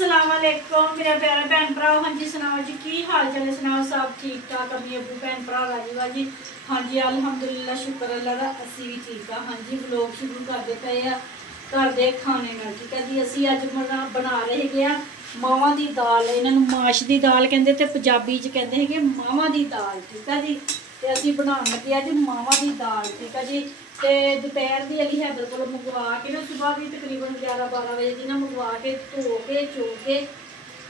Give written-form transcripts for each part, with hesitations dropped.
अस्सलामुअलैकुम मेरा प्यारा भैन भरा। हाँ जी सुनाओ जी की हाल चाल सुनाओ, सब ठीक ठाक अम्मी अबू भैन भरा राजी बाजी। हाँ जी अलहमदुलिल्लाह शुक्र अल्लाह का असी भी ठीक हाँ। हाँ जी व्लॉग शुरू करते पे घर के खाने में। ठीक है जी असी अज बना रहे हैं मावां की दाल। इन्होंने माश की दाल कहते तो पंजाबी च कहते हैं मावां की दाल। ठीक है जी तो असी बनाने लगे अज मावां की दाल। ठीक है जी तो दोपहर की अली हैदर को मंगवा के ना सुबह भी तकरीबन 11-12 बजे की ना मंगवा के धो के चो के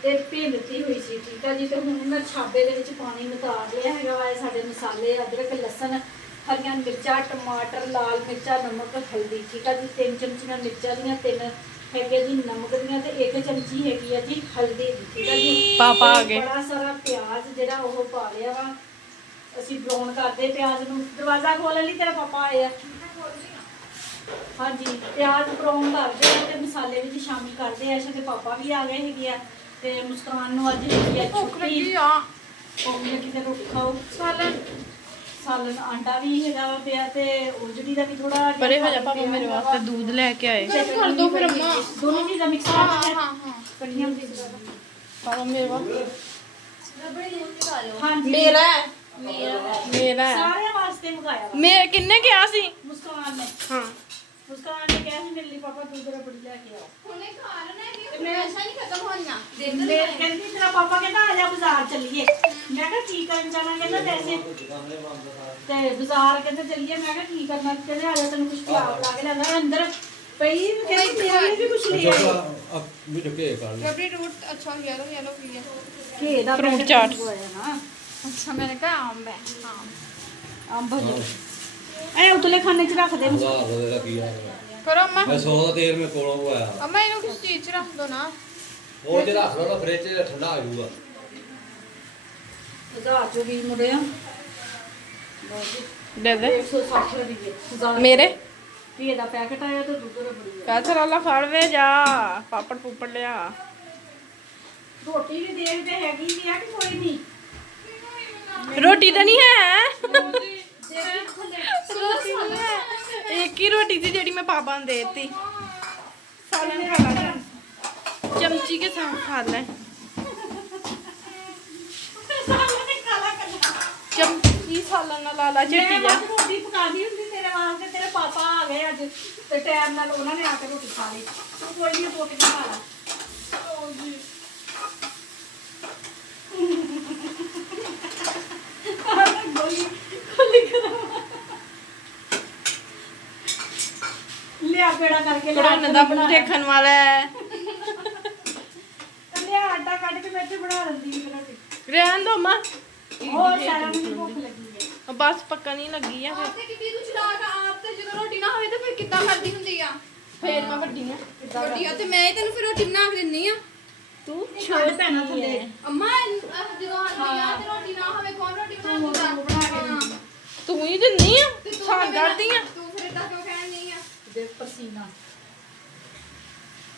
भेज दी हुई सी। ठीक है जी तो हूँ मैं छाबे के पानी निकाल लिया है वा। साढ़े मसाले अदरक लसन हरिया मिर्चा टमाटर लाल मिर्चा नमक हल्दी। ठीक है जी 3 चमचियाँ मिर्चा दियाँ 3 है जी नमक दियाँ तो 1 चमची है जी हल्दी दी। ठीक है जी पापा आ गए। बड़ा सारा प्याज जरा वो पा लिया वा। असी ब्राउन करते प्याज नूं। दरवाजा खोल ली तेरा पापा आए। हाँ जी प्याज ब्राउन करते हैं मसाले भी शामिल करते हैं। ऐसे पापा भी आ गए है तो मुस्कान अज छुट्टी कितने रुक खाओ सालन आंडा भी है पिया तो उजड़ी का भी थोड़ा परे हो जा पापा मेरे वास्ते दूध लेके आए। कर दो फिर अम्मा दोनों चीज़ें मिक्स कट्ठियां पापा मेरे वास्ते हाँ जी मेरा है मेरा है सारे वास्ते मंगाया मेरे किन्ने क्या सी मुस्कान ने। हाँ मुस्कान ने कहा मेरे लिए पापा दूध रबड़ी लेके आओ। कहती तेरा पापा कहता आ जा बाजार चलिए। मैं कहा की करन जाना कहता पैसे ते बाजार कहते चलिए। मैं कहा की करना कहते आ जा तेन कुछ पिला पिला के लाना अंदर पई कहती मेरे लिए भी कुछ ले आए। अब भी ढके कर रबड़ी रूट अच्छा येलो येलो पी है के दा फ्रूट चाट ना। अच्छा मैंने कहा आम है अंब ए उतले खाने च रख दे। वाह बड़ा किया करो अम्मा मैं 100 ਦਾ ਤੇਲ ਮੇ ਕੋਲੋਂ ਆਇਆ अम्मा इनको किस चीज च रख दो ना। ਉਹ ਜੇ ਰੱਖ ਲਓ ਫ੍ਰਿਜ 'ਚ ਠੰਡਾ ਆ ਜਾਊਗਾ। बाजार चो भी मुड़े दे दे 160 रुपए मेरे घी दा पैकेट आया तो दूध रबड़ी कह चला ला फड़ वे जा पापड़ पुपड़ लिया। रोटी भी देखते हैगी भी है कि कोई नहीं। रोटी तो नहीं है एक ही रोटी थी जेडी मैं पापा ने देती। सालन खा ला चमची के साथ खा ले चमची सालन ना लाला चट्टी जा। रोटी पका दी हुंदी तेरे वास्ते तेरे पापा आ गए अज ते टाइम नाल उन्होंने आके रोटी खा ली। तू कोई नहीं रोटी खा ला। लिया पेड़ा करके कड़ोन दा मुंह देखन वाला है लिया आटा काट के मैं बना लंदी रोटी। रहन दो मां और सारा मुझे भूख लगी है बस पक्का नहीं लगी है ਆਪ ਤੇ ਕਿੰਨੀ ਤੂੰ ਚਲਾ ਕੇ ਆਪ ਤੇ ਜਦੋਂ ਰੋਟੀ ਨਾ ਹੋਵੇ ਤਾਂ ਫਿਰ ਕਿੱਦਾਂ ਕਰਦੀ ਹੁੰਦੀ ਆ। फिर मैं बड़ी है ਰੋਟੀ ਆ ਤੇ ਮੈਂ ਹੀ ਤੈਨੂੰ ਫਿਰ ਰੋਟੀ ਬਣਾ ਕੇ ਦਿੰਨੀ ਆ। तू छोड़ पैना थले ਅੰਮਾ ਜਦੋਂ ਆਂਦੀ ਆ ਤੇ ਰੋਟੀ ਨਾ ਹੋਵੇ ਕੌਣ ਰੋਟੀ ਬਣਾਉਂਦਾ। तू ही दिन्नी है साग करदी है ਤੂੰ ਫਿਰ ਇਦਾਂ ਕਿਉਂ ਕਹਿਣ ਨਹੀਂ ਆ। देख पसीना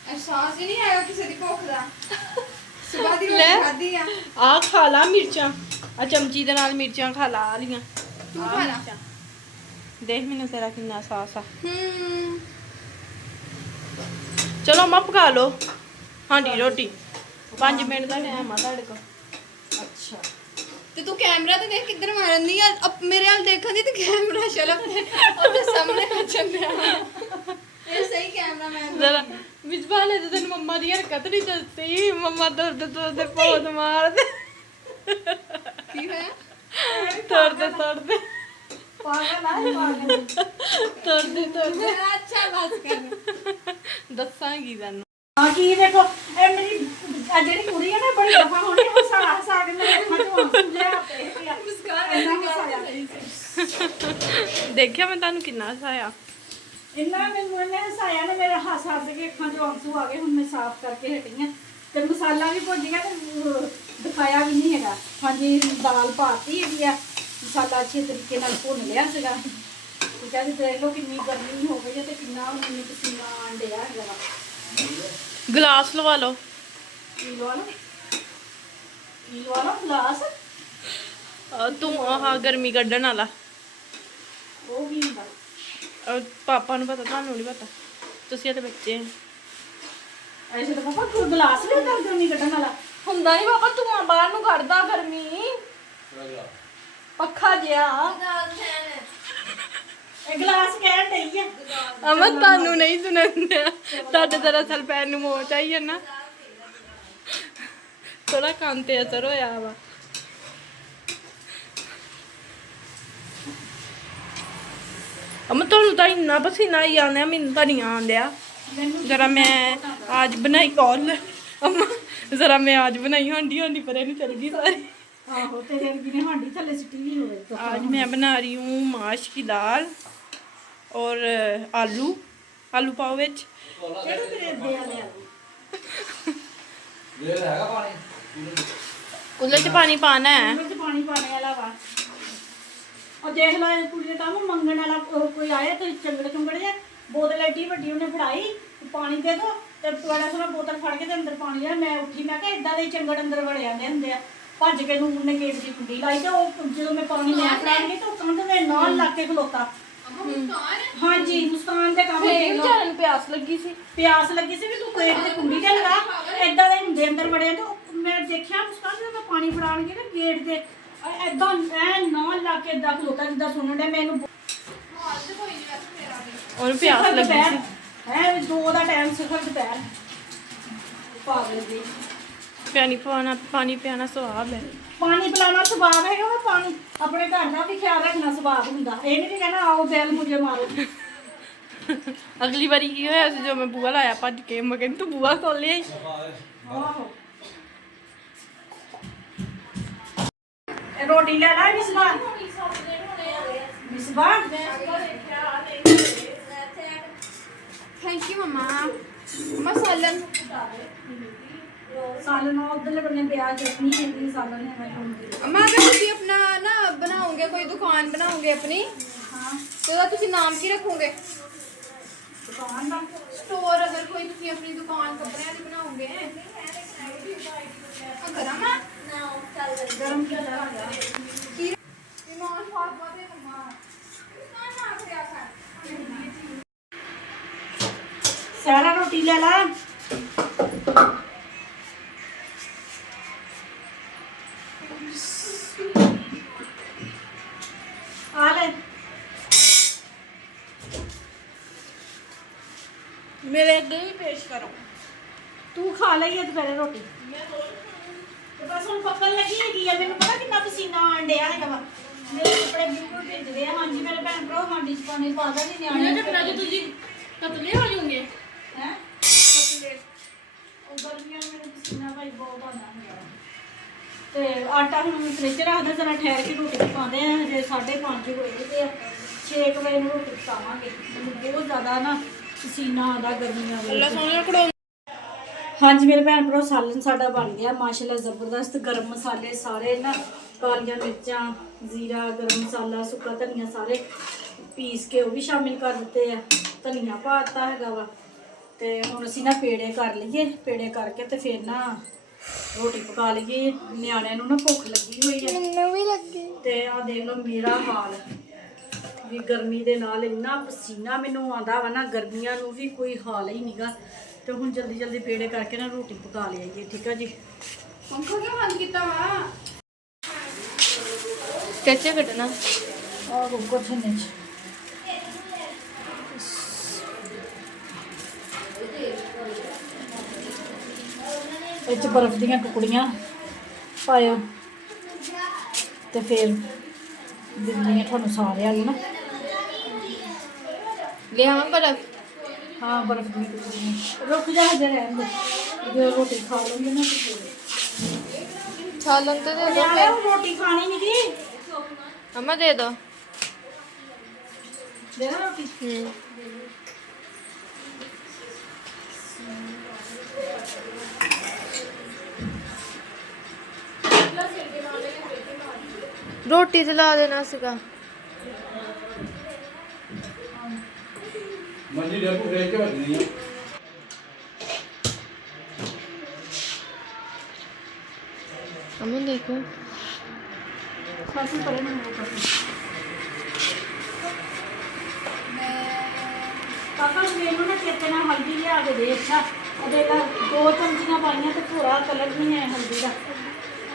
ਅਹਿਸਾਸ ਹੀ ਨਹੀਂ ਹੈਗਾ ਕਿਸੇ ਦੀ ਭੁੱਖ ਦਾ। ਸਵੇਰ ਦੀ ਲੈ। ਰੋਟੀ ਖਾਧੀ ਆ। आ खा ला मिर्चा आ चमची दे नाल मिर्चा खा ला लियां ਤੂੰ ਖਾ ਲਾ। देख मैनू तेरा कितना सास आ। ਹੂੰ चलो अम्मा पका लो हांडी रोटी 5 मिनट का टाइम आ ਤੁਹਾਡੇ ਕੋਲ। अच्छा ਤੇ ਤੂੰ ਕੈਮਰਾ ਤੇ ਦੇਖ ਕਿੱਧਰ ਮਾਰਨ ਦੀ ਆ। ਮੇਰੇ ਵੱਲ ਦੇਖਣ ਦੀ ਤੇ ਕੈਮਰਾ ਚਲਾ ਉਹਦੇ ਸਾਹਮਣੇ ਨੱਚਣ ਦਿਆ। ਇਹ ਸਹੀ ਕੈਮਰਾ ਮੈਨ जरा ਵਿੱਚ ਵਾਲੇ ਤੇ ਤੈਨੂੰ ਮੰਮਾ ਦੀ ਹਰਕਤ ਨਹੀਂ ਦੱਸੀ। ਮੰਮਾ ਤੁਰਦੇ ਪੌਦ ਮਾਰਦੇ ਕੀ ਹੋਇਆ। ਤੁਰਦੇ पागल है पागल ਤੁਰਦੇ ਅੱਛਾ ਬਸ ਕਰ। ਦੱਸਾਂਗੀ ਤੈਨੂੰ। हाँ की देखो ए मेरी आ जेडी कुड़ी है ना बड़ी दफा होनी हसा हसा के मेरे अखा चों आंसू ले आते ਮੁਸਕਾਨ इन्ना ਇੰਨੀ हसाया ਦੇਖਿਆ ਮੈਂ ਤੁਹਾਨੂੰ ਕਿੰਨਾ ਹਸਾਇਆ। इन्ना मैनू इन्ने हसाया ना मेरे हस हस के अखा चों आंसू आ गए। हुण मैं साफ करके हटी हां ते मसाला भी भुज गया ते दिखाया भी नहीं हैगा। हाँ जी दाल पाती है मसाला अच्छे तरीके नाल भुन लिया सीगा। ठीक है जी देख लो कितनी गर्मी हो गई है ते कितना मैनू पसीना आण डिया हैगा। गिलास लवा लो की वाला गिलास ਤੂੰ ਆਹ ਗਰਮੀ ਕੱਢਣ ਵਾਲਾ ਉਹ ਕੀ ਹੁੰਦਾ। ਪਾਪਾ ਨੂੰ ਪਤਾ ਤੁਹਾਨੂੰ ਨਹੀਂ ਪਤਾ ਤੁਸੀਂ ਤੇ ਬੱਚੇ ਐਸੇ ਤਾਂ ਪਾਪਾ ਕੋਈ ਗਲਾਸ ਵੀ ਕਰ ਦਿਓ ਨਹੀਂ ਕੱਢਣ ਵਾਲਾ। ਹੁੰਦਾ ਨਹੀਂ ਪਾਪਾ ਧੂਆਂ ਬਾਹਰ ਨੂੰ ਕੱਢਦਾ ਗਰਮੀ ਪੱਖਾ ਜਿਹਾ। ਇਹ ਗਲਾਸ ਕਹਿਣ ਡਈ ਆ। ਅਮਨ ਤੁਹਾਨੂੰ ਨਹੀਂ ਸੁਣਨਦਿਆ ਤੁਹਾਡੇ ਦਰਅਸਲ ਪੈਰ ਨੂੰ ਮੋਚ ਆਈ ਹੈ ਨਾ ਥੋੜਾ ਕੰਮ ਤੇ ਅਸਰ ਹੋਇਆ ਵਾ। ਅਮਨ ਤੁਹਾਨੂੰ ਤਾਂ ਇੰਨਾ ਪਸੀਨਾ ਹੀ ਆਉਂਦਾ ਮੈਨੂੰ ਤਾਂ ਨਹੀਂ ਆਉਂਦਿਆ। जरा मैं आज बनाई कॉल अम्मा जरा मैं आज बनाई हांडी हांडी पर नहीं चल गई सारी। आहो तेरे वर्गी ने हांडी थल्ले सिटी नहीं होए तो आज मैं बना रही हूँ माश की दाल और आलू आलू पाव विच। ਇਹਨੂੰ ਫਿਰ ਦੇ ਆ ਲਿਆ ਦੇ ਹੈਗਾ ਪਾਣੀ कूलर च पानी पाना है। ਵਿੱਚ ਪਾਣੀ ਪਾਣੇ ਵਾਲਾ ਵਾ। ਉਹ ਦੇਖ ਲੈ ਕੁੜੀ ਦੇ ਕੰਮ ਮੰਗਣ ਵਾਲਾ ਕੋਈ ਆਇਆ ਤੇ ਚੰਗੜ ਚੁੰਗੜ ਜਾ ਬੋਤਲ ਐਡੀ ਵੱਡੀ ਉਹਨੇ ਫੜਾਈ ਪਾਣੀ ਦੇ ਦੋ ਤੇ ਬੜਾ ਸੋਹਣਾ ਬੋਤਲ ਫੜ ਕੇ ਤੇ ਅੰਦਰ ਪਾਣੀ ਆ। ਮੈਂ ਉੱਠੀ ਮੈਂ ਕਿਹਾ ਇਦਾਂ ਦੇ ਚੰਗੜ ਅੰਦਰ ਵੜ ਜਾਂਦੇ ਹੁੰਦੇ ਆ। ਭੱਜ ਕੇ ਨੂਨ ਨੇ ਗੇਟ ਦੀ ਕੁੰਡੀ ਲਾਈ ਤੇ ਉਹ ਜਦੋਂ ਮੈਂ ਪਾਣੀ ਲੈ ਫੜਾਣ ਗਈ ਤੇ ਉਹ ਕੰਧ ਦੇ ਨਾਲ ਲੱਗ ਕੇ ਖਲੋਤਾ। ਹਾਂਜੀ ਮੁਸਕਾਨ ਦੇ ਕੰਮ ਦੇਖ ਲਓ। ਵਿਚਾਰਨ ਪਿਆਸ ਲੱਗੀ ਸੀ ਪਿਆਸ ਲੱਗੀ ਸੀ ਵੀ ਤੂੰ ਗੇਟ ਦੀ ਕੁੰਡੀ ਤੇ ਲਗਾ ਇਦਾਂ ਦੇ ਹੁੰਦੇ ਅੰਦਰ ਵੜਿਆ ਤੇ ਮੈਂ ਦੇਖਿਆ ਮੁਸਕਾਨ ਜਦੋਂ ਮੈਂ ਪਾਣੀ ਫੜਾਣ ਗਈ ਨਾ ਗੇਟ ਦੇ ਇਦਾਂ ਐ ਨਾਲ ਲਾ ਕੇ ਇਦਾਂ ਖਲੋਤਾ ਜਿੱਦਾਂ ਸੁਣਨ ਦੇ ਮੈਨੂੰ और प्यास लगी सी। ਹੈ 2 ਦਾ ਟਾਈਮ ਸਿਖਰ ਦੁਪਹਿਰ ਪਾਗਲ ਦੀ। पानी पियाना स्वाब है। ਪਾਣੀ ਪਿਲਾਣਾ ਸੁਭਾਅ ਹੈਗਾ ਵਾ। ਪਾਣੀ ਆਪਣੇ ਘਰ ਦਾ ਵੀ ਖਿਆਲ ਰੱਖਣਾ ਸੁਭਾਅ ਹੁੰਦਾ। ਇਹ ਨਹੀਂ ਕਿ ਕਹਿਣਾ ਆਓ ਬੈਲ ਮੁਝੇ ਮਾਰੋ। अगली बारी की होया सी जो मैं बुआ लाया भज के मैं कहनी तू बुआ खोल लिया ਆਹੋ ਇਹ ਰੋਟੀ ਲੈ ਲੈ ਮਿਸਬਾਨ ਮਿਸਬਾਨ। थैंक यू मम्मा मम्मा सालन ਸਾਲਨ ਉਧਰਲੇ ਬੰਨੇ ਪਿਆਜ਼ ਚਟਨੀ ਹੈਗੀ ਸਾਲਨ ਹੈਗਾ ਹੁੰਦੀ। अम्मा अगर तुसी अपना ना बनाओगे कोई दुकान बनाओगे अपनी ਹਾਂ तो ਉਹਦਾ ਤੁਸੀਂ ਨਾਮ ਕੀ ਰੱਖੋਗੇ? ਦੁਕਾਨ ਦਾ स्टोर अगर कोई तुसी अपनी दुकान कपड़ियां ਦੀ ਬਣਾਓਗੇ ਗਰਮ ਆ ਗਰਮ ਕੀ ਲਾ ਲਿਆ। ਕੀ ਇਮਾਨ ਫਾਤ ਬਾਤੇ ਮਮਾ ਨਾ ਕਰਿਆ ਕਰ ਸਾਰਾ ਰੋਟੀ ਲੈ ਲਾ। ਆ ਲੈ मेरे अगे ही पेश करो। ਤੂੰ ਖਾ ਲਈ ਹੈ ਦੁਪਹਿਰੇ ਰੋਟੀ। ਤੇ ਬਸ ਹੁਣ ਪੱਕਣ ਲੱਗੀ ਹੈਗੀ ਆ। ਮੈਨੂੰ ਪਤਾ ਕਿੰਨਾ ਪਸੀਨਾ ਆਣ ਡਿਆ ਹੈਗਾ ਵਾ। ਮੇਰੇ ਕੱਪੜੇ ਬਿਲਕੁਲ ਭਿੱਜਦੇ ਆ। ਹਾਂਜੀ ਮੇਰੇ ਭੈਣ ਭਰਾ ਹਾਂਡੀ ਚ ਪਾਣੀ ਪਾ ਦਾ ਨਹੀਂ ਨਿਆਣੇ कतले हो जाएंगे। ਹੈ ਉਹ ਗਰਮੀਆਂ ਨੂੰ ਮੈਨੂੰ ਪਸੀਨਾ ਭਾਈ ਬਹੁਤ ਆਉਂਦਾ ਹੁੰਦਾ ਵਾ। ਤੇ ਆਟਾ ਹੁਣ ਫ੍ਰਿਜ ਰੱਖਦੇ ਜ਼ਰਾ ਠਹਿਰ ਕੇ ਰੋਟੀ ਪਕਾਉਂਦੇ ਆ। ਹਜੇ 5:30 ਹੋਏ ਤੇ 6 ਵਜੇ ਨੂੰ ਰੋਟੀ ਪਕਾਵਾਂਗੇ। ਮੈਨੂੰ ਬਹੁਤ ਜ਼ਿਆਦਾ ਨਾ ਪਸੀਨਾ ਆਉਂਦਾ ਗਰਮੀਆਂ अल्लाह ਵਿੱਚ। सोने कड़ो ਹਾਂਜੀ ਮੇਰੇ ਭੈਣ ਭਰਾ ਸਾਲਨ ਸਾਡਾ ਬਣ ਗਿਆ ਮਾਸ਼ਾਅੱਲਾ ਜ਼ਬਰਦਸਤ। ਗਰਮ ਮਸਾਲੇ ਸਾਰੇ ਨਾ ਕਾਲੀਆਂ ਮਿਰਚਾਂ ਜ਼ੀਰਾ ਗਰਮ ਮਸਾਲਾ ਸੁੱਕਾ ਧਨੀਆ ਸਾਰੇ ਪੀਸ ਕੇ ਉਹ ਵੀ ਸ਼ਾਮਿਲ ਕਰ ਦਿੱਤੇ ਆ। ਧਨੀਆ ਪਾਤਾ ਹੈਗਾ ਵਾ। ਤੇ ਹੁਣ ਅਸੀਂ ਨਾ ਪੇੜੇ ਕਰ ਲਈਏ। ਪੇੜੇ ਕਰਕੇ ਤੇ ਫਿਰ ਨਾ ਰੋਟੀ ਪਕਾ ਲਈਏ। ਨਿਆਣਿਆਂ ਨੂੰ ਨਾ ਭੁੱਖ ਲੱਗੀ ਹੋਈ ਹੈ। ਮੈਨੂੰ ਵੀ ਲੱਗੀ ਤੇ ਆ ਦੇਖ ਲਓ ਮੇਰਾ ਹਾਲ ਵੀ ਗਰਮੀ ਦੇ ਨਾਲ ਇੰਨਾ ਪਸੀਨਾ ਮੈਨੂੰ ਆਉਂਦਾ ਵਾ ਨਾ। ਗਰਮੀਆਂ ਨੂੰ ਵੀ ਕੋਈ ਹਾਲ ਹੀ ਨਹੀਂਗਾ। ਤੇ ਹੁਣ ਜਲਦੀ ਜਲਦੀ ਪੇੜੇ ਕਰਕੇ ਨਾ ਰੋਟੀ ਪਕਾ ਲਈਏ। ਠੀਕ ਆ ਜੀ। ਪੰਖਾ ਕਿਉਂ ਬੰਦ ਕੀਤਾ ਵਾ? कैसे कटना ਆ ਕੁੱਕਰ ਛੰਨੇ ਚ ਇਹ 'ਚ ਬਰਫ਼ ਦੀਆਂ ਟੁਕੜੀਆਂ ਪਾਇਓ ਤੇ ਫਿਰ ਦਿੰਦੀ ਤੁਹਾਨੂੰ ਸਾਰਿਆਂ ਨੂੰ ਨਾ। ले हम बर्फ ਹਾਂ ਬਰਫ਼ ਦੀਆਂ ਟੁਕੜੀਆਂ। ਰੁਕ ਜਾ ਹਜੇ ਰਹਿਣ ਦੇ। ਜਦੋਂ ਰੋਟੀ ਖਾ ਲਓਗੇ ਨਾ ਤੇ ਫਿਰ सालन तो दे दो ਯਾਰ ਉਹ ਰੋਟੀ ਖਾਣੀ ਨਹੀਂ ਦੀ। अम्मा दे दो। ਦੇ ਨਾ ਰੋਟੀ। रोटी खिला देना सीगा। ਮੰਜੀ ਡੇਪੂ ਫ੍ਰਿਜ ਚ ਵੱਜਣੀ ਆ। अमन देखो ਖਾਸੀ ਪਰੇ ਨਾ ਹੋ ਪਾਪਾ ਮੈਨੂੰ ਨਾ ਚੇਤੇ ਨਾਲ ਹਲਦੀ ਲਿਆ ਕੇ ਦੇ। ਅੱਛਾ ਉਹਦੇ ਨਾਲ 2 ਚਮਚੀਆਂ ਪਾਈਆਂ ਤੇ ਭੂਰਾ ਕਲਰ ਨਹੀਂ ਹੈ ਹਲਦੀ ਦਾ।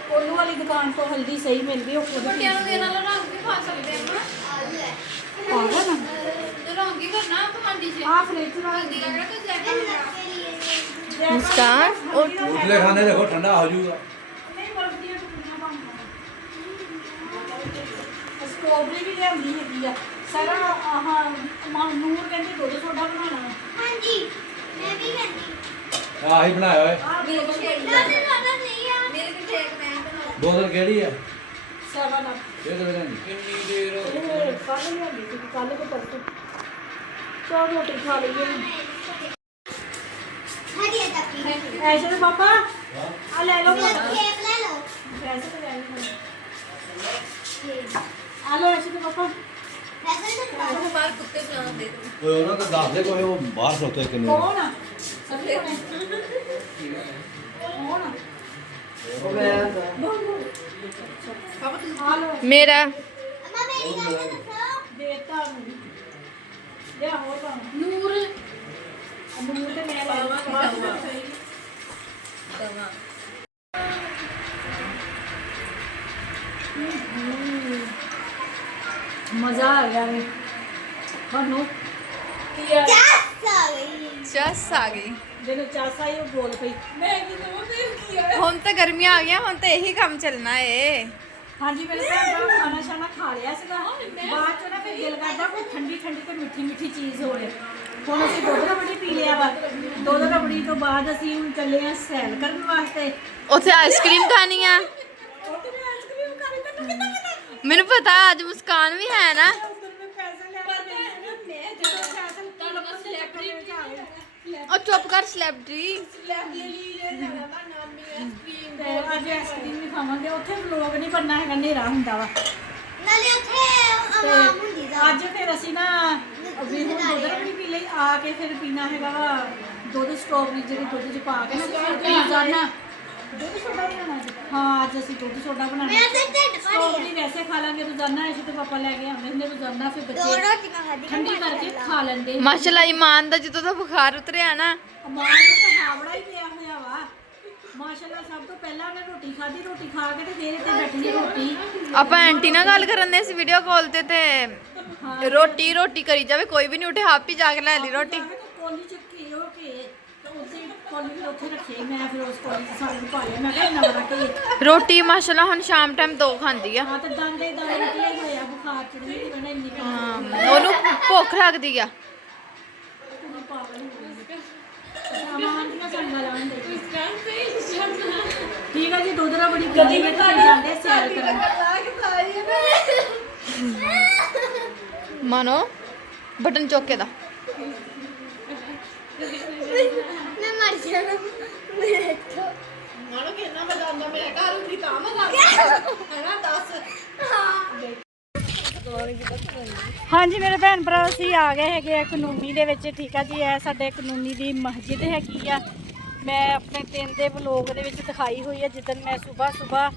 ਕੋਲੂ ਵਾਲੀ ਦੁਕਾਨ ਤੋਂ ਹਲਦੀ ਸਹੀ ਮਿਲਦੀ, ਉਹ ਖੁਦ ਵੱਡਿਆਂ ਨੂੰ ਦੇਣ ਵਾਲਾ ਰੰਗ ਵੀ ਪਾ ਸਕਦੇ ਆ ਪਾਗਾ ਨਾ ਤੇ ਰੰਗ ਹੀ ਕਰਨਾ ਕਮਾਂਡੀ ਚ ਆ ਫ੍ਰਿਜ ਨਾਲ ਹਲਦੀ ਦਾ ਕਿਹੜਾ ਕੋਈ ਜ਼ੈਕਟ ਮੁਸਕਾਨ ਉਤਲੇ ਖਾਣੇ ਦੇਖੋ ਠੰਡਾ ਹੋ ਜਾਊਗਾ। ਨਹੀਂ ਬਰਫੀਆਂ ਟੁਕੜੀਆਂ ਬਣਦੀਆਂ ਸਟ੍ਰਾਬੇਰੀ ਵੀ ਲਿਆਂਦੀ ਹੈਗੀ ਆ ਸਾਰਾ। ਆਹ ਨੂਰ ਕਹਿੰਦੀ ਦੁੱਧ ਸੋਡਾ ਬਣਾਉਣਾ ਹੈ। ਹਾਂਜੀ ਮੈਂ ਵੀ ਕਹਿੰਦੀ ਆਹੀ ਬਣਾਇਆ ਓਏ। ਆਹ ਮਿਲਕ ਸ਼ੇਕ ਦਾਦਾ ਦਾਦਾ ਨਹੀਂ ਆ ਮਿਲਕ ਸ਼ੇਕ ਮੈਂ ਬਣਾਉਂਦਾ ਬੋਤਲ ਕਿਹੜੀ ਆ? 7 ਅਪ ਇਹ ਤਾਂ ਲੈਣੀ ਕਿੰਨੀ ਦੇਰ ਇਹ ਕੱਲ ਲਿਆਂਦੀ ਸੀ, ਕੱਲ ਕੋ ਪਰਸੋਂ। ਚਾਹ ਰੋਟੀ ਖਾ ਲਈਏ ਹਰੀ ਤੱਕੀ ਐਸੇ ਤੇ ਪਾਪਾ ਆ ਲੈ ਲਓ ਪਾਪਾ ਕੇਕ ਲੈ ਲਓ ਐਸੇ ਤੇ ਲੈ ਲਓ ਆ ਲਓ ਐਸੇ ਤੇ ਪਾਪਾ ਵੈਸੇ ਤਾਂ ਉਹ ਬਾਹਰ ਕੁੱਤੇ ਬੁਲਾਉਣ ਦੇ ਦੋ ਓਏ ਉਹਨਾਂ ਦਾ ਦੱਸ ਦੇ ਕੋਈ ਉਹ ਬਾਹਰ ਖਲੋਤੇ ਕਿੰਨੇ ਕੌਣ ਆ ਸਭੀ ਕੌਣ ਆ ਪਾਪਾ ਤੁਸੀਂ ਆ ਲਓ ਮੇਰਾ ਅੰਮਾ ਮੇਰੀ ਗੱਲ ਤਾਂ ਦੱਸੋ ਦੇਤਾ ਨੂੰ ਲਿਆ ਹੋਰ ਪਾਉਣਾ ਨੂਰ ਅਮਰੂਦ ਤੇ ਮੈਂ ਪਾਵਾਂਗੀ, ਲਾਵਾਂ ਪਾਵਾਂਗੀ। ਦਵਾ ਮਜ਼ਾ ਆ ਗਿਆ ਵੇ ਤੁਹਾਨੂੰ ਕੀ ਆ ਜਸ ਆ ਗਈ ਜਦੋਂ ਚਾਸਾ ਹੀ ਉਹ ਬੋਲ ਪਈ ਮੈਂ ਕਿਦੋਂ ਫੇਰ ਕੀ ਆ ਹੁਣ ਤਾਂ ਗਰਮੀਆਂ ਆ ਗਈਆਂ ਹੁਣ ਤਾਂ ਇਹੀ ਕੰਮ ਚੱਲਣਾ ਏ ਹਾਂਜੀ ਮੇਰੇ ਭੈਣ ਦਾ ਖਾਣਾ ਸ਼ਾਨਾ ਖਾ ਲਿਆ ਸੀਗਾ। ਬਾਅਦ ਚ ਨਾ ਫਿਰ ਦਿਲ ਕਰਦਾ ਕੋਈ ਠੰਡੀ ਠੰਡੀ ਤੇ ਮਿੱਠੀ ਮਿੱਠੀ ਚੀਜ਼ ਹੋਵੇ। ਹੁਣ ਅਸੀਂ ਦੁੱਧ ਰਬੜੀ ਪੀ ਲਿਆ ਵਾ। ਦੁੱਧ ਰਬੜੀ ਤੋਂ ਬਾਅਦ ਅਸੀਂ ਹੁਣ ਚੱਲੇ ਆ ਸੈਰ ਕਰਨ ਵਾਸਤੇ। ਉੱਥੇ ਆਈਸਕ੍ਰੀਮ ਖਾਣੀ ਆ। ਉੱਥੇ ਮੈਂ ਆਈਸਕ੍ਰੀਮ ਖਾਣੀ ਤੈਨੂੰ ਕਿੱਦਾਂ ਪਤਾ? ਮੈਨੂੰ ਪਤਾ ਅੱਜ ਮੁਸਕਾਨ ਵੀ ਹੈ ਨਾ। ਉੱਧਰ ਮੈਂ ਪੈਸੇ ਲੈ ਕੇ ਗਈ ਸੀ। ਮੈਂ ਜਦੋਂ ਪੈਸੇ ਤੁਹਾਨੂੰ ਬਸ ਲੈ ਕੇ ਆਏ। ਉਹ ਚੁੱਪ ਕਰ ਸਲੈਬਟੀ। ਤੇ ਅੱਜ ਆਈਸਕ੍ਰੀਮ ਵੀ ਖਾਵਾਂਗੇ। ਉੱਥੇ ਵਲੋਗ ਨਹੀਂ ਬਣਨਾ ਹੈਗਾ, ਹਨੇਰਾ ਹੁੰਦਾ ਵਾ। ਨਾਲੇ ਉੱਥੇ ਆਵਾਮ ਹੁੰਦੀ ਤੇ ਦਾ ਅੱਜ ਫਿਰ ਅਸੀਂ ਨਾ ਵੀ ਹੁਣ ਦੁੱਧ ਰਬੜੀ ਪੀ ਲਈ ਆ ਕੇ ਫਿਰ ਪੀਣਾ ਹੈਗਾ ਵਾ ਦੁੱਧ ਸਟ੍ਰਾਬੇਰੀ ਜਿਹੜੀ ਦੁੱਧ ਚ ਪਾ ਕੇ ਨਾ ਰੋਜ਼ਾਨਾ ਦੁੱਧ ਸੋਡਾ ਬਣਾਉਣਾ ਅੱਜ। ਹਾਂ ਅੱਜ ਅਸੀਂ ਦੁੱਧ ਸੋਡਾ ਬਣਾਉਣਾ। ਮੈਂ ਤਾਂ ਢਿੱਡ ਭਰੀ ਸਟ੍ਰਾਬੇਰੀ ਵੈਸੇ ਖਾ ਲਾਂਗੇ ਰੋਜ਼ਾਨਾ, ਐਸੇ ਤੇ ਪਾਪਾ ਲੈ ਕੇ ਆਉਂਦੇ ਹੁੰਦੇ ਰੋਜ਼ਾਨਾ, ਫਿਰ ਦੋ ਬੱਚੇ ਰੋਟੀਆਂ ਖਾਧੀਆਂ ਠੰਡੀ ਕਰਕੇ ਖਾ ਲੈਂਦੇ। ਮਾਸ਼ਾਅੱਲਾ ਇਮਾਨ ਦਾ ਜਦੋਂ ਦਾ ਬੁਖਾਰ ਉਤਰਿਆ ਨਾ ਮਾਂ ਨੂੰ ਤਾਂ ਹਾਵੜਾ ਹੀ ਪਿਆ ਹੋਇਆ ਵਾ। ਮਾਸ਼ਾਅੱਲਾ ਸਭ ਤੋਂ ਪਹਿਲਾਂ ਉਹਨੇ ਰੋਟੀ ਖਾਧੀ, ਰੋਟੀ ਖਾ ਕੇ ਤੇ ਫਿਰ ਇੱਥੇ ਬੈਠੀ ਰੋਟੀ। ਆਪਾਂ ਆਂਟੀ ਨਾਲ ਗੱਲ ਕਰਨ ਦੇ ਸੀ ਵੀਡੀਓ ਕਾਲ ਤੇ ਰੋਟੀ ਰੋਟੀ ਕਰੀ ਜਾਵੇ, ਕੋਈ ਵੀ ਨਹੀਂ ਉੱਠੇ, ਆਪ ਹੀ ਜਾ ਕੇ ਲੈ ਲਈ ਰੋਟੀ। ਕੋਲੀ ਚੁੱਕੀ ਹੋ ਕੇ ਤੇ ਉੱਥੇ ਕੋਲੀ ਉੱਥੇ ਰੱਖੀ। ਮੈਂ ਫਿਰ ਉਸ ਕੋਲੀ ਚ ਸਾਰੇ ਨੂੰ ਪਾ ਲਿਆ। ਮੈਂ ਕਿਹਾ ਇੰਨਾ ਬੜਾ ਕਿ ਰੋਟੀ ਮਾਸ਼ਾਅੱਲਾ ਹੁਣ ਸ਼ਾਮ ਟਾਈਮ 2 ਖਾਂਦੀ ਆ। ਹਾਂ ਤੇ ਦਾਂਦੇ ਦਾਣੇ ਕੀ ਹੋਇਆ ਬੁਖਾਰ ਚੜ੍ਹਨੀ ਤੇ ਕਹਿੰਦਾ ਇੰਨੀ ਪੈਣੀ ਹਾਂ, ਉਹਨੂੰ ਭੁੱਖ ਲੱਗਦੀ ਆ। ਕੁੜੀ ਪਾਗਲ ਹੋ ਗਈ। ਸਾਮਾਨ ਦੀਆਂ ਸੰਗਾਂ ਲਾਉਣ ਦੇ ਠੀਕ ਆ ਜੀ। ਦੁੱਧ ਰਬੜੀ ਕਦੀ ਵੀ ਤੁਹਾਡੇ ਜਾਂਦੇ ਸੈਰ ਕਰਨ। ਮਨੋ ਬਟਨ ਚੁੱਕੇ ਦਾ ਮੈਂ ਮਰ ਜਾਣਾ ਮੇਰੇ ਤੋਂ ਮਾਣੋ ਕਿੰਨਾ ਮਜ਼ਾ ਆਉਂਦਾ ਮੇਰੇ ਘਰ ਹੁੰਦੀ ਤਾਂ ਮਜ਼ਾ ਆਉਂਦਾ ਹੈਨਾ ਦੱਸ ਹਾਂਜੀ ਮੇਰੇ ਭੈਣ ਭਰਾ ਅਸੀਂ ਆ ਗਏ ਹੈਗੇ ਆ ਕਾਨੂੰਨੀ ਦੇ ਵਿੱਚ। ਠੀਕ ਆ ਜੀ, ਇਹ ਸਾਡੇ ਕਾਨੂੰਨੀ ਦੀ ਮਸਜਿਦ ਹੈਗੀ ਆ। ਮੈਂ ਆਪਣੇ ਦਿਨ ਦੇ ਵਲੋਗ ਦੇ ਵਿੱਚ ਦਿਖਾਈ ਹੋਈ ਆ ਜਿੱਦਣ ਮੈਂ ਸਵੇਰ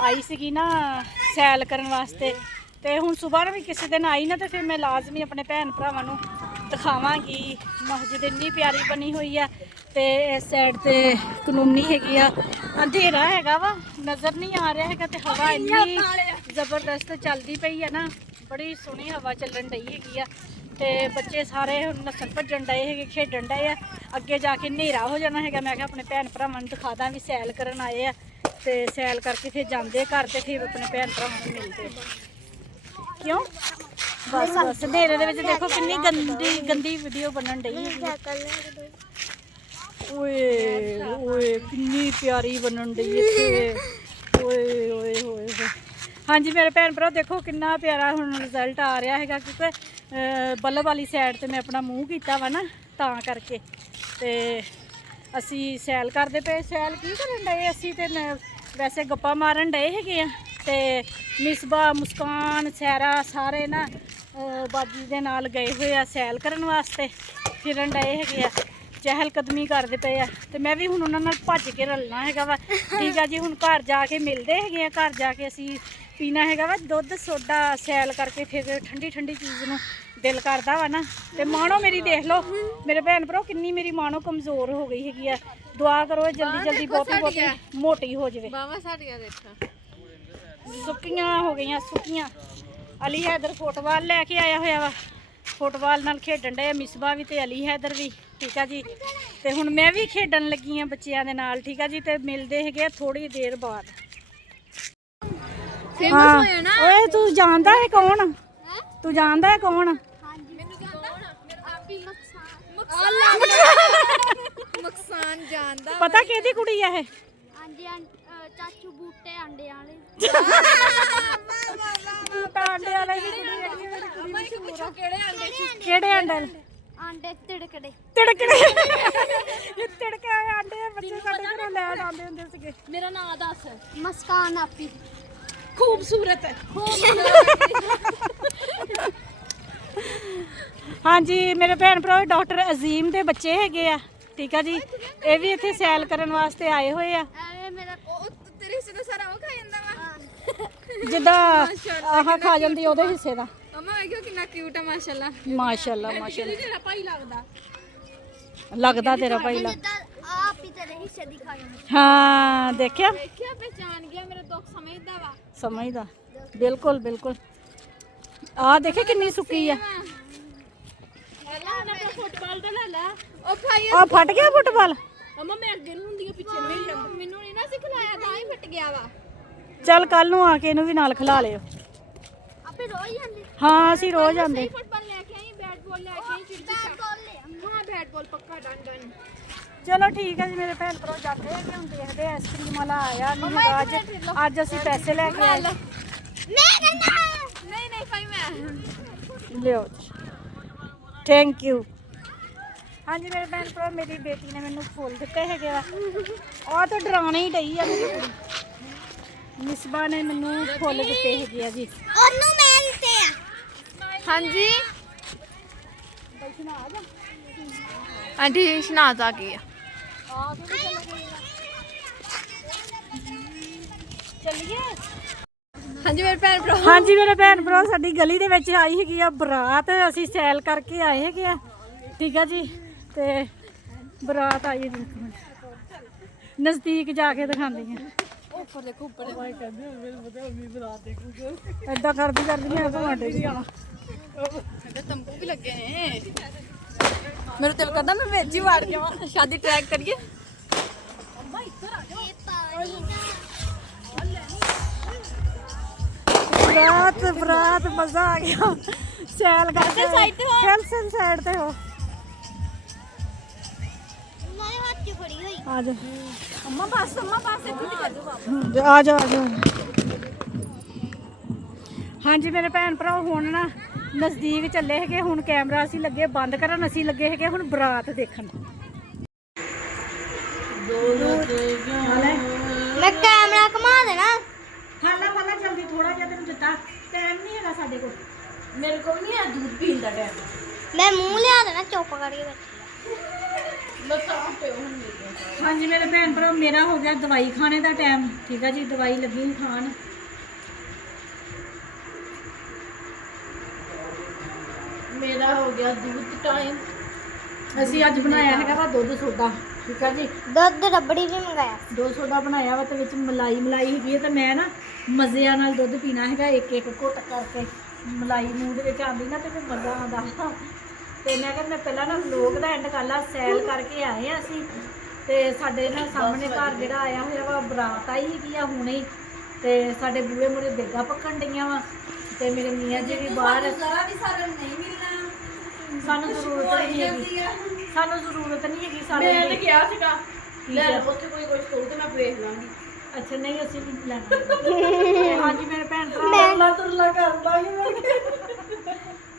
ਆਈ ਸੀਗੀ ਨਾ ਸੈਲ ਕਰਨ ਵਾਸਤੇ। ਤੇ ਹੁਣ ਸਵੇਰ ਵੀ ਕਿਸੇ ਦਿਨ ਆਈ ਨਾ ਤੇ ਫਿਰ ਮੈਂ ਲਾਜ਼ਮੀ ਆਪਣੇ ਭੈਣ ਭਰਾਵਾਂ ਨੂੰ ਦਿਖਾਵਾਂਗੀ। ਮਸਜਿਦ ਇੰਨੀ ਪਿਆਰੀ ਬਣੀ ਹੋਈ ਆ ਤੇ ਇਸ ਸਾਈਡ ਤੇ ਕਾਨੂੰਨੀ ਹੈਗੀ ਆ। ਅੰਧੇਰਾ ਹੈਗਾ ਵਾ, ਨਜ਼ਰ ਨਹੀਂ ਆ ਰਿਹਾ ਹੈਗਾ ਤੇ ਹਵਾ ਇੰਨੀ ਜ਼ਬਰਦਸਤ ਚੱਲਦੀ ਪਈ ਆ ਨਾ, ਬੜੀ ਸੋਹਣੀ ਹਵਾ ਚੱਲਣ ਡਈ ਹੈਗੀ ਆ। ਤੇ ਬੱਚੇ ਸਾਰੇ ਹੁਣ ਨੱਸਣ ਭੱਜਣ ਡਏ ਹੈਗੇ, ਖੇਡਣ ਡਏ ਆ। ਅੱਗੇ ਜਾ ਕੇ ਹਨੇਰਾ ਹੋ ਜਾਣਾ ਹੈਗਾ। ਮੈਂ ਕਿਹਾ ਆਪਣੇ ਭੈਣ ਭਰਾਵਾਂ ਨੂੰ ਦਿਖਾ ਦਾਂ ਵੀ ਸੈਲ ਕਰਨ ਆਏ ਆ ਤੇ ਸੈਲ ਕਰਕੇ ਫਿਰ ਜਾਂਦੇ ਘਰ ਤੇ ਫਿਰ ਆਪਣੇ ਭੈਣ ਭਰਾਵਾਂ ਨੂੰ ਮਿਲਦੇ। ਕਿਉਂ ਬਸ ਬਸ ਹਨੇਰੇ ਦੇ ਵਿੱਚ ਦੇਖੋ ਕਿੰਨੀ ਗੰਦੀ ਵੀਡੀਓ ਬਣਨ ਡਈ ਹੈਗੀ। ਓਏ ਓਏ ਕਿੰਨੀ ਪਿਆਰੀ ਬਣਨ ਡਈ ਇੱਥੇ। ਓਏ ਓਏ ਹੋਏ ਹੋਏ। ਹਾਂਜੀ ਮੇਰੇ ਭੈਣ ਭਰਾ ਦੇਖੋ ਕਿੰਨਾ ਪਿਆਰਾ ਹੁਣ ਰਿਜ਼ਲਟ ਆ ਰਿਹਾ ਹੈਗਾ ਕਿਉਂਕਿ ਬੱਲਬ ਵਾਲੀ ਸਾਈਡ ਤੇ ਮੈਂ ਆਪਣਾ ਮੂੰਹ ਕੀਤਾ ਵਾ ਨਾ ਤਾਂ ਕਰਕੇ। ਤੇ ਅਸੀਂ ਸੈਲ ਕਰਦੇ ਪਏ। ਸੈਲ ਕੀ ਕਰਨ ਡਏ ਅਸੀਂ ਤੇ ਵੈਸੇ ਗੱਪਾਂ ਮਾਰਨ ਡਏ ਹੈਗੇ ਆ। ਤੇ ਮਿਸਬਾ ਮੁਸਕਾਨ ਸੈਰਾ ਸਾਰੇ ਨਾ ਬਾਜੀ ਦੇ ਨਾਲ ਗਏ ਹੋਏ ਆ ਸੈਲ ਕਰਨ ਵਾਸਤੇ, ਫਿਰਨ ਡਏ ਹੈਗੇ ਆ, ਚਹਿਲ ਕਦਮੀ ਕਰਦੇ ਪਏ ਆ। ਤੇ ਮੈਂ ਵੀ ਹੁਣ ਉਹਨਾਂ ਨਾਲ ਭੱਜ ਕੇ ਰਲਣਾ ਹੈਗਾ ਵਾ। ਠੀਕ ਆ ਜੀ, ਹੁਣ ਘਰ ਜਾ ਕੇ ਮਿਲਦੇ ਹੈਗੇ ਆ। ਘਰ ਜਾ ਕੇ ਅਸੀਂ ਪੀਣਾ ਹੈਗਾ ਵਾ ਦੁੱਧ ਸੋਡਾ। ਸੈਲ ਕਰਕੇ ਫਿਰ ਠੰਡੀ ਠੰਡੀ ਚੀਜ਼ ਨੂੰ ਦਿਲ ਕਰਦਾ ਵਾ ਨਾ। ਤੇ ਮਾਣੋ ਮੇਰੀ ਦੇਖ ਲਓ ਮੇਰੇ ਭੈਣ ਭਰਾ ਕਿੰਨੀ ਮੇਰੀ ਮਾਣੋ ਕਮਜ਼ੋਰ ਹੋ ਗਈ ਹੈਗੀ ਆ। ਦੁਆ ਕਰੋ ਜਲਦੀ ਜਲਦੀ ਬਹੁਤੀ ਮੋਟੀ ਹੋ ਜਾਵੇ। ਬਾਵਾ ਸਾਡੀਆਂ ਦੇਖਾਂ ਸੁੱਕੀਆਂ ਹੋ ਗਈਆਂ ਸੁੱਕੀਆਂ। ਅਲੀ ਹੈਦਰ ਫੁੱਟਬਾਲ ਲੈ ਕੇ ਆਇਆ ਹੋਇਆ ਵਾ, ਫੁੱਟਬਾਲ ਨਾਲ ਖੇਡਣ ਡਏ ਮਿਸਬਾ ਵੀ ਤੇ ਅਲੀ ਹੈਦਰ ਵੀ। ਠੀਕ ਆ ਜੀ, ਤੇ ਹੁਣ ਮੈਂ ਵੀ ਖੇਡਣ ਲੱਗੀ ਆ ਬੱਚਿਆਂ ਦੇ ਨਾਲ। ਠੀਕ ਆ ਜੀ, ਤੇ ਮਿਲਦੇ ਹੈਗੇ ਥੋੜੀ ਦੇਰ ਬਾਅਦ। ਫੇਮਸ ਹੋਇਆ ਨਾ। ਓਏ ਤੂੰ ਜਾਣਦਾ ਹੈ ਕੌਣ? ਤੂੰ ਜਾਣਦਾ ਹੈ ਕੌਣ? ਮੈਨੂੰ ਜਾਣਦਾ ਮੇਰਾ ਆਪੀ ਮਕਸਾਨ ਜਾਣਦਾ। ਪਤਾ ਕਿਹਦੀ ਕੁੜੀ ਆ ਇਹ? ਹਾਂਜੀ ਚਾਚੂ ਬੂਟੇ ਆਂਡੇ ਵਾਲੇ। ਆਂਡੇ ਵਾਲੇ ਦੀ ਕੁੜੀ ਹੈਗੀ ਆ ਮੇਰੀ ਕੁੜੀ। ਮੈਂ ਕਿ ਪੁੱਛੋ ਕਿਹੜੇ ਆਂਡੇ ਸੀ? ਕਿਹੜੇ ਆਂਡੇ? ਆਂਡੇ ਤਿੜਕੜੇ। ਤਿੜਕੜੇ ਇਹ ਤਿੜਕੇ ਹੋਏ ਆਂਡੇ ਆ, ਬੱਚੇ ਸਾਡੇ ਘਰੋਂ ਲੈਣ ਆਉਂਦੇ ਹੁੰਦੇ ਸੀਗੇ। ਮੇਰਾ ਨਾਮ ਦੱਸ। ਮਸਕਾਨ ਆਪੀ। ਖੂਬਸੂਰਤ ਹਾਂਜੀ ਮੇਰੇ ਭੈਣ ਭਰਾ ਡਾਕਟਰ ਅਜ਼ੀਮ ਦੇ ਬੱਚੇ ਹੈਗੇ ਆ। ਠੀਕ ਆ ਜੀ, ਇਹ ਵੀ ਇੱਥੇ ਸੈਲ ਕਰਨ ਵਾਸਤੇ ਆਏ ਹੋਏ ਆ। ਐਵੇਂ ਮੇਰਾ ਤੇਰੇ ਹਿੱਸੇ ਦਾ ਸਾਰਾ ਉਹ ਖਾ ਜਾਂਦਾ ਵਾ। ਜਿੱਦਾਂ ਆਹ ਖਾ ਜਾਂਦੀ ਉਹਦੇ ਹਿੱਸੇ ਦਾ। ਅਮਾ ਵੇਖਿਓ ਕਿੰਨਾ ਕਿਊਟ ਆ ਮਾਸ਼ਾਅੱਲਾ। ਮਾਸ਼ਾਅੱਲਾ ਮਾਸ਼ਾਅੱਲਾ। ਤੇਰਾ ਭਾਈ ਲੱਗਦਾ। ਲੱਗਦਾ ਤੇਰਾ ਭਾਈ ਲੱਗ। ਜਿੱਦਾਂ ਆਪੀ ਤੇਰੇ ਹਿੱਸੇ ਦੀ ਖਾ ਜਾਂਦੀ। ਹਾਂ ਦੇਖਿਆ, ਦੇਖਿਆ ਪਹਿਚਾਨ ਗਿਆ ਮੇਰਾ ਦੁੱਖ ਸਮਝਦਾ ਵਾ। ਸਮਝਦਾ ਬਿਲਕੁਲ ਬਿਲਕੁਲ। ਆਹ ਦੇਖੇ ਕਿੰਨੀ ਸੁੱਕੀ ਆ। ਫੁੱਟਬਾਲ ਦਾ ਲੈ ਲੈ। ਉਹ ਭਾਈ ਆ ਫਟ ਗਿਆ ਫੁੱਟਬਾਲ। ਅਮਾ ਮੈਂ ਅੱਗੇ ਨੂੰ ਹੁੰਦੀ ਆ ਪਿੱਛੇ ਨੂੰ ਹੀ ਜਾਂਦਾ। ਮੈਨੂੰ ਨਹੀਂ ਨਾ ਸਿਖਲਾਇਆ ਤਾਂ ਹੀ ਫਟ ਗਿਆ ਵਾ। ਚੱਲ ਕੱਲ ਨੂੰ ਆ ਕੇ ਇਹਨੂੰ ਵੀ ਨਾਲ ਖਿਲਾ ਲਿਓ। ਆਪੇ ਰੋਜ਼ ਜਾਂਦੇ। ਹਾਂ ਅਸੀਂ ਰੋਜ਼ ਆਂਦੇ। ਫੁੱਟਬਾਲ ਲੈ ਕੇ ਆਈ, ਬੈਟ ਬਾਲ ਲੈ ਕੇ ਆਈ, ਚਿੜਚਿੜਾ। ਹਾਂ ਬੈਟ ਬਾਲ ਪੱਕਾ ਡਨ। ਚਲੋ ਠੀਕ ਹੈ ਜੀ ਮੇਰੇ ਭੈਣ ਭਰਾ ਜਾਂਦੇ ਹੈਗੇ। ਹੁਣ ਦੇਖਦੇ ਆ ਆਈਸਕ੍ਰੀਮ ਵਾਲਾ ਆਇਆ ਨਹੀਂ ਅੱਜ ਅਸੀਂ ਪੈਸੇ ਲੈ ਕੇ ਆਏ। ਮੈਂ ਕਰਨਾ। ਨਹੀਂ ਭਾਈ ਮੈਂ ਲਿਓ ਥੈਂਕ ਯੂ। ਹਾਂਜੀ ਮੇਰੇ ਭੈਣ ਭਰਾ ਮੇਰੀ ਬੇਟੀ ਨੇ ਮੈਨੂੰ ਫੁੱਲ ਦਿੱਤੇ ਹੈਗੇ ਆ। ਉਹ ਤਾਂ ਡਰਾਉਣੇ ਹੀ ਡਈ ਆ ਮੇਰੀ ਕੁੜੀ। ਮਿਸਬਾ ਨੇ ਮੈਨੂੰ ਫੁੱਲ ਦਿੱਤੇ ਹੈਗੇ ਆ ਜੀ। ਉਹਨੂੰ ਮੈਂ ਦਿੱਤੇ ਆ। ਹਾਂਜੀ ਆਂਟੀ ਸ਼ਨਾਜ਼ ਆ ਗਈ ਆ। ਚੱਲੀਏ। ਹਾਂਜੀ ਮੇਰੇ ਭੈਣ ਭਰਾ। ਹਾਂਜੀ ਮੇਰੇ ਭੈਣ ਭਰਾ ਸਾਡੀ ਗਲੀ ਦੇ ਵਿੱਚ ਆਈ ਹੈਗੀ ਆ ਬਰਾਤ। ਅਸੀਂ ਸੈਲ ਕਰਕੇ ਆਏ ਹੈਗੇ ਆ। ਠੀਕ ਆ ਜੀ, ਤੇ ਬਰਾਤ ਆਈ ਹੈ। ਨਜ਼ਦੀਕ ਜਾ ਕੇ ਦਿਖਾਉਂਦੀ ਆ। ਉੱਪਰ ਦੇਖੋ ਉੱਪਰ ਏਦਾਂ ਕਰਦੀ ਆ ਤੁਹਾਡੇ ਵੀ ਜਾਣਾ। ਇਹਦੇ ਤੰਬੂ ਵੀ ਲੱਗੇ ਨੇ। ਮੇਰਾ ਦਿਲ ਕਰਦਾ ਮੈਂ ਵਿੱਚ ਹੀ ਵੜ ਜਾਵਾਂ। ਸ਼ਾਦੀ ਟਰੈਕ ਕਰੀਏ। ਬਰਾਤ ਮਜ਼ਾ ਆ ਗਿਆ। ਸੈਲ ਕਰਦੇ ਸਾਈਡ ਤੇ ਹੋ। ਮੈਂ ਹੱਥ 'ਚ ਫੜੀ ਹੋਈ। ਆ ਜਾ ਅੰਮਾ ਬਸ ਇੱਥੇ ਨਹੀਂ ਕਰ ਆ ਜਾ ਆ ਜਾ। ਹਾਂਜੀ ਮੇਰੇ ਭੈਣ ਭਰਾ ਹੁਣ ਨਾ ਨਜ਼ਦੀਕ ਚੱਲੇ ਹੈਗੇ। ਹੁਣ ਕੈਮਰਾ ਅਸੀਂ ਲੱਗੇ ਬੰਦ ਕਰਨ। ਅਸੀਂ ਲੱਗੇ ਹੈਗੇ ਹੁਣ ਬਰਾਤ ਦੇਖਣ। ਮੈਂ ਕੈਮਰਾ ਘੁਮਾ ਦੇਣਾ। ਖਾਲਾ ਜਲਦੀ ਥੋੜਾ ਜਿਹਾ ਤੈਨੂੰ ਦਿੱਤਾ ਟਾਈਮ ਨਹੀਂ ਹੈਗਾ ਸਾਡੇ ਕੋਲ। ਮੇਰੇ ਕੋਲ ਨਹੀਂ ਆ ਦੁੱਧ ਪੀਣ ਦਾ ਟਾਈਮ। ਮੈਂ ਮੂੰਹ ਲਿਆ ਦੇਣਾ ਚੁੱਪ ਕਰਕੇ ਬੈਠੀ। ਹਾਂਜੀ ਮੇਰੇ ਭੈਣ ਭਰਾ ਮੇਰਾ ਹੋ ਗਿਆ ਦਵਾਈ ਖਾਣੇ ਦਾ ਟਾਈਮ। ਠੀਕ ਆ ਜੀ, ਦਵਾਈ ਲੱਗੀ ਖਾਣ। ਮੇਰਾ ਹੋ ਗਿਆ ਦੁੱਧ ਟਾਈਮ। ਅਸੀਂ ਅੱਜ ਬਣਾਇਆ ਹੈਗਾ ਵਾ ਦੁੱਧ ਸੋਡਾ। ਠੀਕ ਆ ਜੀ, ਦੁੱਧ ਰਬੜੀ ਵੀ ਮੰਗਾਇਆ। ਦੁੱਧ ਸੋਡਾ ਬਣਾਇਆ ਵਾ ਤੇ ਵਿੱਚ ਮਲਾਈ ਹੈਗੀ ਹੈ। ਤੇ ਮੈਂ ਨਾ ਮਜ਼ਿਆਂ ਨਾਲ ਦੁੱਧ ਪੀਣਾ ਹੈਗਾ। ਇੱਕ ਘੁੱਟ ਕਰਕੇ ਮਲਾਈ ਮੂੰਹ ਦੇ ਵਿੱਚ ਆਉਂਦੀ ਨਾ ਤੇ ਫਿਰ ਮਜ਼ਾ ਆਉਂਦਾ। ਤੇ ਮੈਂ ਕਿਹਾ ਮੈਂ ਪਹਿਲਾਂ ਨਾ ਵਲੋਗ ਦਾ ਐਂਡ ਕਰ ਲਾ। ਸੈਲ ਕਰਕੇ ਆਏ ਆ ਅਸੀਂ। ਤੇ ਸਾਡੇ ਨਾ ਸਾਹਮਣੇ ਘਰ ਜਿਹੜਾ ਆਇਆ ਹੋਇਆ ਵਾ ਬਰਾਤ ਆਈ ਹੈਗੀ ਆ ਹੁਣੇ। ਤੇ ਸਾਡੇ ਬੂਹੇ ਮੂਹਰੇ ਬੇਗਾ ਪੱਕਣ ਡਈਆਂ ਵਾ। ਤੇ ਮੇਰੇ ਮੀਆਂ ਜੀ ਵੀ ਬਾਹਰ। ਸਾਨੂੰ ਜ਼ਰੂਰਤ ਨਹੀਂ ਹੈਗੀ। ਸਾਨੂੰ ਜ਼ਰੂਰਤ ਨਹੀਂ ਹੈਗੀ ਸਾਡੇ ਮੈਂ ਤਾਂ ਕਿਹਾ ਸੀਗਾ ਲੈ ਲੈ ਉੱਥੇ ਕੋਈ ਕੁਝ ਕਹੂ ਤੇ ਮੈਂ ਵੇਖ ਲਾਂਗੀ। ਅੱਛਾ ਨਹੀਂ ਅਸੀਂ ਨਹੀਂ ਲੈਣਾ। ਹਾਂਜੀ ਮੇਰੇ ਭੈਣ ਭਰਾ ਤੁਰਲਾ ਕਰ ਲਾਂਗੇ।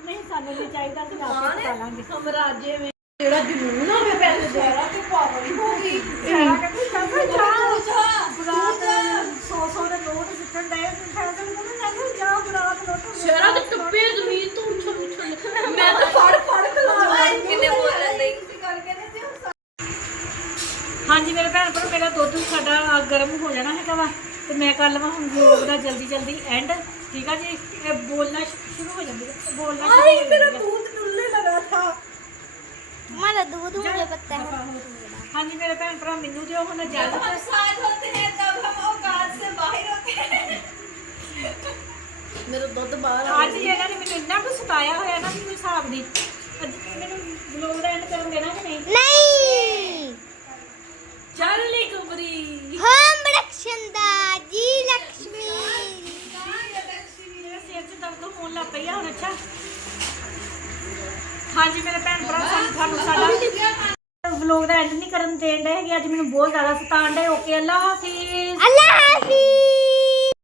ਨਹੀਂ ਸਾਨੂੰ ਨਹੀਂ ਚਾਹੀਦਾ। ਅਸੀਂ ਆਪੇ ਖਾ ਲਾਂਗੇ। ਸਮਰਾਜੇ ਵਿੱਚ ਜਿਹੜਾ ਜਨੂਨ ਹੋਵੇ ਪੈਸੇ ਦੇਣਾ ਤੇ ਪਾਵੜੀ ਹੋ ਗਈ। ਸ਼ਹਿਰਾਂ ਦੇ ਟੱਪੇ ਜ਼ਮੀਨ ਤੋਂ ਉੱਛਲ ਮੈਂ ਤਾਂ ਫੜ ਖਲਾ ਕਿੰਨੇ ਬੋਲਣ ਲਈ ਹਾਂਜੀ ਮੇਰੇ ਭੈਣ ਭਰਾ ਮੇਰਾ ਦੁੱਧ ਸਾਡਾ ਗਰਮ ਹੋ ਜਾਣਾ ਹੈਗਾ ਵਾ। ਤੇ ਮੈਂ ਕਰ ਲਵਾਂ ਹੁਣ ਵਲੌਗ ਦਾ ਜਲਦੀ ਜਲਦੀ ਐਂਡ। ਠੀਕ ਆ ਜੀ, ਇਹ ਬੋਲਣਾ ਸ਼ੁਰੂ ਹੋ ਜਾਂਦੀ ਹੈ, ਬੋਲਣਾ ਸ਼ੁਰੂ ਹੋ ਜਾਂਦੀ ਹੈ। हमारा दूध मुझे पता है। ਹਾਂਜੀ ਮੇਰੇ ਭੈਣ ਭਰਾ ਮੈਨੂੰ ਦਿਓ ਹੁਣ ਇਜਾਜ਼ਤ। साथ होते हैं तब हम औकात से बाहर होते हैं। ਮੇਰਾ ਦੁੱਧ ਬਾਹਰ ਅੱਜ ਇਹਨਾਂ ਨੇ ਮੈਨੂੰ ਇੰਨਾ ਕੁ ਸਤਾਇਆ ਹੋਇਆ ਨਾ, ਮੈਨੂੰ ਹਿਸਾਬ ਨਹੀਂ। ਅੱਜ ਮੈਨੂੰ ਵਲੌਗ ਦਾ ਐਂਡ ਕਰਨ ਦੇਣਾ ਕਿ ਨਹੀਂ? नहीं ਚੱਲ ਲੀ ਕੁਬਰੀ। हम रक्षंदा जी लक्ष्मी। ਮੇਰੇ ਸਿਰ 'ਚ ਦਰਦ ਹੋਣ ਲੱਗ ਪਈ ਆ ਹੁਣ। ਅੱਛਾ ਹਾਂਜੀ ਮੇਰੇ ਭੈਣ ਭਰਾ, ਤੁਹਾਨੂੰ ਸਾਡਾ ਵਲੌਗ ਦਾ ਐਂਡ ਨਹੀਂ ਕਰਨ ਦੇਣ ਡਏ ਹੈਗੇ। ਅੱਜ ਮੈਨੂੰ ਬਹੁਤ ਜ਼ਿਆਦਾ ਸਤਾਉਣ ਡਏ। ਓਕੇ, ਅੱਲਾ ਹਾਫਿਜ਼। अल्लाह हाफिज।